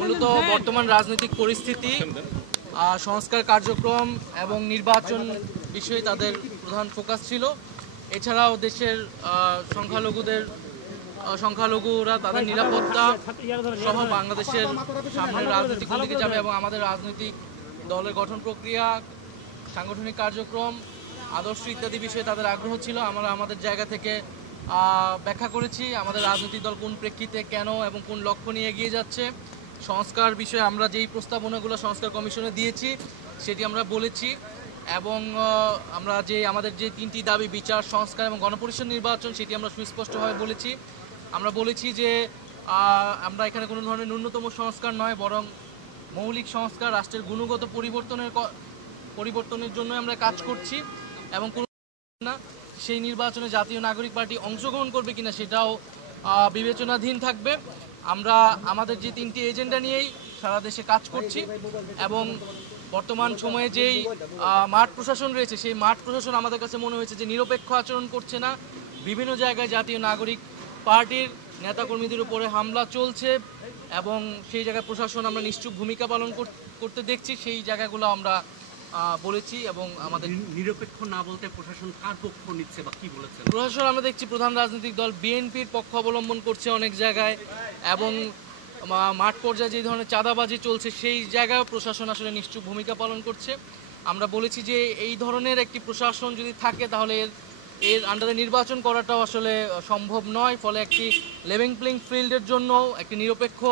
মূলত বর্তমান রাজনৈতিক পরিস্থিতি, সংস্কার কার্যক্রম এবং নির্বাচন বিষয়ে তাদের প্রধান ফোকাস ছিল। এছাড়াও দেশের সংখ্যালঘুরা তাদের নিরাপত্তা সহ বাংলাদেশের সামনের রাজনৈতিক দিকে যাবে এবং আমাদের রাজনৈতিক দলের গঠন প্রক্রিয়া, সাংগঠনিক কার্যক্রম, আদর্শ ইত্যাদি বিষয়ে তাদের আগ্রহ ছিল। আমরা আমাদের জায়গা থেকে ব্যাখ্যা করেছি আমাদের রাজনৈতিক দল কোন প্রেক্ষিতে, কেন এবং কোন লক্ষ্য নিয়ে এগিয়ে যাচ্ছে। সংস্কার বিষয়ে আমরা যেই প্রস্তাবনাগুলো সংস্কার কমিশনে দিয়েছি সেটি আমরা বলেছি এবং আমরা আমাদের যে 3টি দাবি, বিচার, সংস্কার এবং গণপরিষদ নির্বাচন, সেটি আমরা সুস্পষ্টভাবে বলেছি। আমরা বলেছি যে আমরা এখানে কোনো ধরনের ন্যূনতম সংস্কার নয়, বরং মৌলিক সংস্কার, রাষ্ট্রের গুণগত পরিবর্তনের জন্য আমরা কাজ করছি এবং না সেই নির্বাচনে জাতীয় নাগরিক পার্টি অংশগ্রহণ করবে কিনা সেটাও বিবেচনাধীন থাকবে। আমরা আমাদের যে 3টি এজেন্ডা নিয়েই সারা দেশে কাজ করছি এবং বর্তমান সময়ে যেই মাঠ প্রশাসন রয়েছে সেই মাঠ প্রশাসন আমাদের কাছে মনে হয়েছে যে নিরপেক্ষ আচরণ করছে না। বিভিন্ন জায়গায় জাতীয় নাগরিক পার্টির নেতাকর্মীদের উপরে হামলা চলছে এবং সেই জায়গায় প্রশাসন আমরা নিশ্চুপ ভূমিকা পালন করতে দেখছি। সেই জায়গাগুলো আমরা বলেছি এবং আমাদের নিরপেক্ষ না বলতে প্রশাসন কার পক্ষ নিচ্ছে বা কি বলেছেন? প্রশাসন আমরা দেখছি প্রধান রাজনৈতিক দল বিএনপির পক্ষ অবলম্বন করছে অনেক জায়গায় এবং মাঠ পর্যায়ে যে ধরনের চাঁদাবাজি চলছে সেই জায়গায় প্রশাসন আসলে নিশ্চুপ ভূমিকা পালন করছে। আমরা বলেছি যে এই ধরনের একটি প্রশাসন যদি থাকে তাহলে এর আন্ডারে নির্বাচন করাটাও আসলে সম্ভব নয়। ফলে একটি লেভেল প্লেইং ফিল্ডের জন্য একটি নিরপেক্ষ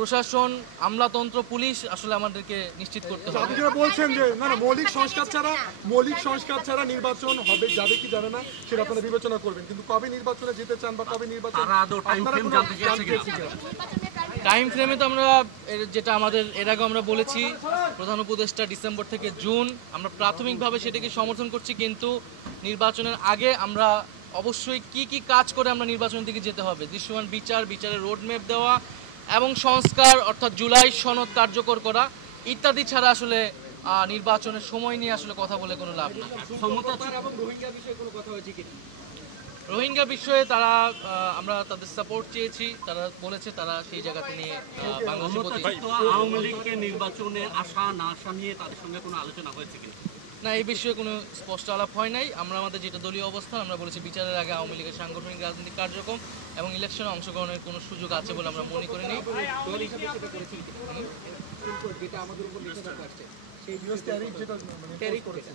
প্রশাসন, আমলাতন্ত্র, পুলিশ আসলে আমাদেরকে নিশ্চিত করতে হবে। আপনি যেটা বলছেন যে না মৌলিক সংস্কার ছাড়া নির্বাচন হবে যাবে কি যাবে না সেটা আপনারা বিবেচনা করবেন, কিন্তু কবে নির্বাচনে যেতে চান বা কবে নির্বাচন টাইম ফ্রেমে তো আমরা যেটা আমাদের এর আগে আমরা বলেছি প্রধান উপদেষ্টা ডিসেম্বর থেকে জুন, আমরা প্রাথমিকভাবে সেটাকে সমর্থন করছি, কিন্তু নির্বাচনের আগে আমরা অবশ্যই কি কাজ করে আমরা নির্বাচনের দিকে যেতে হবে, দৃশ্যমান বিচারের রোডম্যাপ দেওয়া এবং সংস্কার অর্থাৎ জুলাই সনদ কার্যকর করা ইত্যাদি ছাড়া আসলে নির্বাচনের সময় নিয়ে আসলে কথা বলে কোনো লাভ নেই। রোহিঙ্গা বিষয়ে তারা আমরা তাদের সাপোর্ট চেয়েছি, তারা বলেছে তারা সেই জায়গাতে নিয়ে বাংলাদেশের প্রতি আওয়ামী লীগকে নির্বাচনে আসা না আসা নিয়ে তাদের সঙ্গে কোনো আলোচনা হয়েছে কিনা? না, এই বিষয়ে কোনো স্পষ্ট আলাপ হয় নাই। আমরা আমাদের যেটা দলীয় অবস্থান আমরা বলেছি বিচারের আগে আওয়ামী লীগের সাংগঠনিক রাজনৈতিক কার্যক্রম এবং ইলেকশনে অংশগ্রহণের কোনো সুযোগ আছে বলে আমরা মনে করি নি।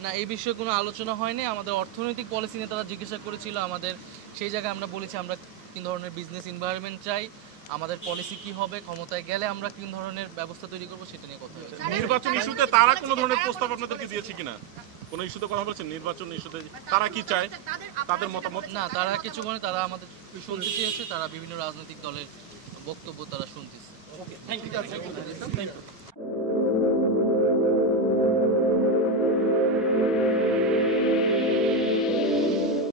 না, এই বিষয়ে কোনো আলোচনা হয়নি। আমাদের অর্থনৈতিক পলিসি নিয়ে তারা জিজ্ঞাসা করেছিল আমাদের, সেই জায়গায় আমরা বলেছি আমরা কি ধরনের বিজনেস এনভায়রনমেন্ট চাই, আমাদের পলিসি কি হবে, ক্ষমতায় গেলে আমরা কি ধরনের ব্যবস্থা তৈরি করবো সেটা নিয়ে কথা হয়েছে। নির্বাচন ইস্যুতে তারা কোনো ধরনের প্রস্তাব আপনাদেরকে দিয়েছে কিনা? কোনো ইস্যুতে কথা বলেছেন? নির্বাচন ইস্যুতে তারা কি চায়, তাদের মতামত? না, তারা কিছু বলে, তারা আমাদের শুনতে চেয়েছে, তারা বিভিন্ন রাজনৈতিক দলের বক্তব্য তারা শুনতেছে।